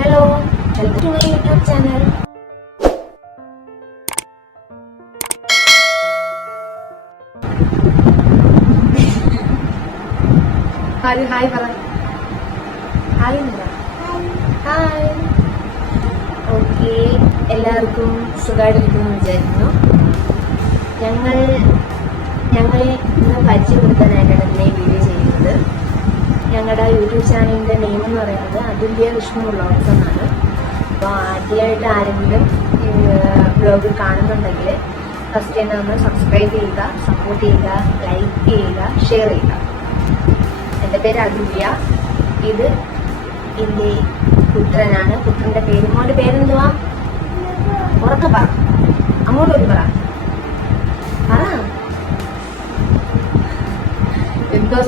Hello welcome to my YouTube channel hi hi പറ hi hi okay എല്ലാവർക്കും സുഖമായിട്ടിരിക്കുന്നു വിചാരിക്കുന്നു. ഞങ്ങൾ ഞങ്ങളെ ഇന്ന് പരിചയപ്പെടുത്താനായിട്ടാണ് ഇന്ന് ഈ വീഡിയോ ചെയ്യുന്നത് ഞങ്ങളുടെ ചാനലിന്റെ നെയിം എന്ന് പറയുന്നത്. അതുല്യ വിഷ്ണു വ്ളോഗ്സ് എന്നാണ്. അപ്പോൾ ആദ്യമായിട്ട് ആരെങ്കിലും ബ്ലോഗ് കാണുന്നുണ്ടെങ്കിൽ ഫസ്റ്റ് തന്നെ ഒന്ന് സബ്സ്ക്രൈബ് ചെയ്യുക സപ്പോർട്ട് ചെയ്യുക ലൈക്ക് ചെയ്യുക ഷെയർ ചെയ്യുക. എന്റെ പേര് അതുല്യ ഇത് എന്റെ പുത്രനാണ്. പുത്രന്റെ പേര് മോന്റെ പേരെന്തുവാ? ഉറക്ക പറ. അങ്ങോട്ട് ഒരു പറ.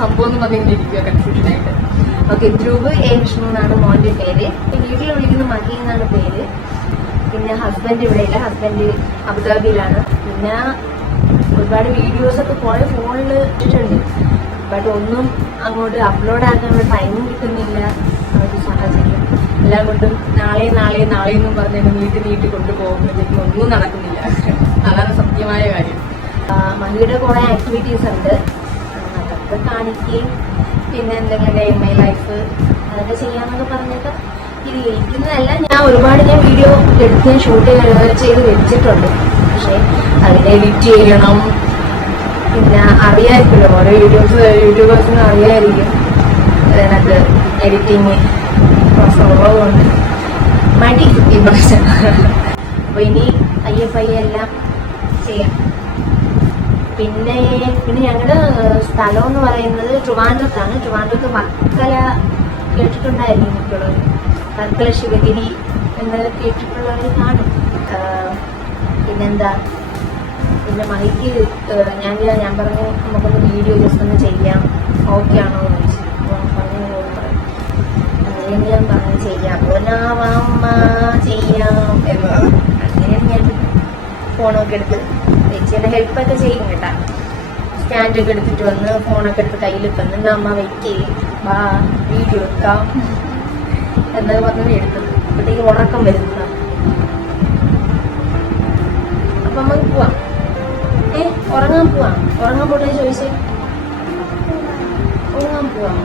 സംഭവം എന്ന് പറഞ്ഞിരിക്കുക കൺഫ്യൂഷൻ ആയിട്ട്. ഓക്കെ ധ്രുവ് എ വിഷ്ണു എന്നാണ് മോന്റെ പേര്. വീട്ടിൽ വിളിക്കുന്ന മഹി എന്നാണ് പേര്. പിന്നെ ഹസ്ബൻഡ് ഇവിടെ ഇല്ല ഹസ്ബൻഡ് അബുദാബിയിലാണ്. പിന്നെ ഒരുപാട് വീഡിയോസ് ഒക്കെ പോയ ഫോണിൽ ഇട്ടിട്ടുണ്ട്. ബട്ട് ഒന്നും അങ്ങോട്ട് അപ്ലോഡ് ആക്കാനുള്ള ടൈമും കിട്ടുന്നില്ല. ഒരു സാഹചര്യം എല്ലാം കൊണ്ടും നാളെ നാളെ നാളെ എന്നും പറഞ്ഞ് നീട്ടി നീട്ടി കൊണ്ടുപോകുമ്പോഴത്തേക്കും ഒന്നും നടക്കുന്നില്ല. അതാണ് സത്യമായ കാര്യം. മഹിയുടെ കുറെ ആക്ടിവിറ്റീസ് ഉണ്ട്. അതൊക്കെ കാണിക്കുകയും പിന്നെ എന്തെങ്കിലും ഡേ മൈ ലൈഫ് അതൊക്കെ ചെയ്യാന്നൊക്കെ പറഞ്ഞിട്ട് ഇത് ഇരിക്കുന്നതല്ല ഞാൻ ഒരുപാട് ഞാൻ വീഡിയോ എടുത്ത് ഷൂട്ട് ചെയ്ത് വെച്ചിട്ടുണ്ട്. പക്ഷെ അതിനെ എഡിറ്റ് ചെയ്യണം. പിന്നെ അറിയാമായിരിക്കുമല്ലോ ഓരോ വീഡിയോസ് യൂട്യൂബേഴ്സിന് അറിയാമായിരിക്കും അതിനകത്ത് എഡിറ്റിങ് ഉള്ളതുകൊണ്ട്. മടി ഈ പ്രശ്നം അപ്പോൾ ഇനി പയ്യെ എല്ലാം ചെയ്യാം. പിന്നെ പിന്നെ ഞങ്ങളുടെ സ്ഥലം എന്ന് പറയുന്നത് ട്രിവാൻഡ്രത്താണ്. ട്രിവാൻഡ്രത്ത് മക്കള കേട്ടിട്ടുണ്ടായിരുന്നു മിക്കുള്ളവർ മക്കള ശിവഗിരി എന്ന് കേട്ടിട്ടുള്ളവർ കാണും. പിന്നെന്താ? പിന്നെ മൈക്ക് ഞാൻ ഞാൻ പറഞ്ഞു നമുക്കൊന്ന് വീഡിയോ ജസ്റ്റ് ഒന്ന് ചെയ്യാം. ഓക്കെ ആണോ എന്ന് ചോദിച്ചു. പറഞ്ഞു പറഞ്ഞു. ചെയ്യാം. ഓനാവാമ്മ ചെയ്യാം. അങ്ങനെ ഞാൻ ഫോണൊക്കെ എടുത്ത്. ചേച്ചിയുടെ ഹെൽപ്പൊക്കെ ചെയ്യും കേട്ടാ. സ്റ്റാൻഡൊക്കെ എടുത്തിട്ട് വന്ന് ഫോണൊക്കെ എടുത്ത് കയ്യിൽ തന്നെ "എന്നാ അമ്മ ചെയ്യും വാ വീഡിയോ എടുക്കാം. എന്നൊക്കെ പറഞ്ഞ് എടുത്തത് അപ്പോഴത്തേക്ക് ഉറക്കം വരുന്ന അപ്പൊ നമുക്ക് പോവാം. ഏ ഉറങ്ങാൻ പോവാം. ഉറങ്ങാൻ പോട്ടെ ചോദിച്ചേ. ഉറങ്ങാൻ പോവാം.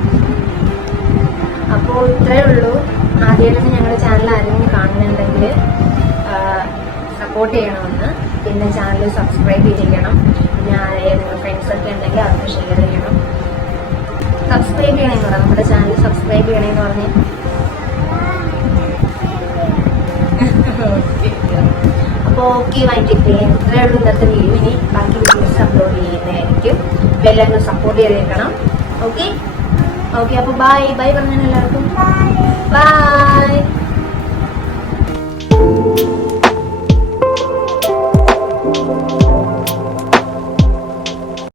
അപ്പോൾ ഇത്രയേ ഉള്ളൂ. ആദ്യമായിട്ട് ഞങ്ങളുടെ ചാനൽ ആരെങ്കിലും കാണുന്നുണ്ടെങ്കിൽ സപ്പോർട്ട് ചെയ്യണമെന്ന്. പിന്നെ ചാനൽ സബ്സ്ക്രൈബ് ചെയ്യണം ഞാൻ ആരെയും നിങ്ങൾ ഫ്രണ്ട്സ് ഒക്കെ ഉണ്ടെങ്കിൽ അവർക്ക് ഷെയർ ചെയ്യണം. സബ്സ്ക്രൈബ് ചെയ്യണമെന്ന് പറയാം നമ്മുടെ ചാനൽ സബ്സ്ക്രൈബ് ചെയ്യണമെന്ന് പറഞ്ഞ്. അപ്പോൾ ഓക്കെ വൈകിട്ട് ഇത്രയേ ഉള്ളൂ ഇന്നത്തെ വീഡിയോ ഇനി. ബാക്കി വീഡിയോസ് അപ്ലോഡ് ചെയ്യുന്നതായിരിക്കും. അപ്പോൾ എല്ലാവരും സപ്പോർട്ട് ചെയ്തേക്കണം. ഓക്കെ ഓക്കെ അപ്പോൾ ബൈ ബൈ പറഞ്ഞാൽ എല്ലാവർക്കും. ബൈ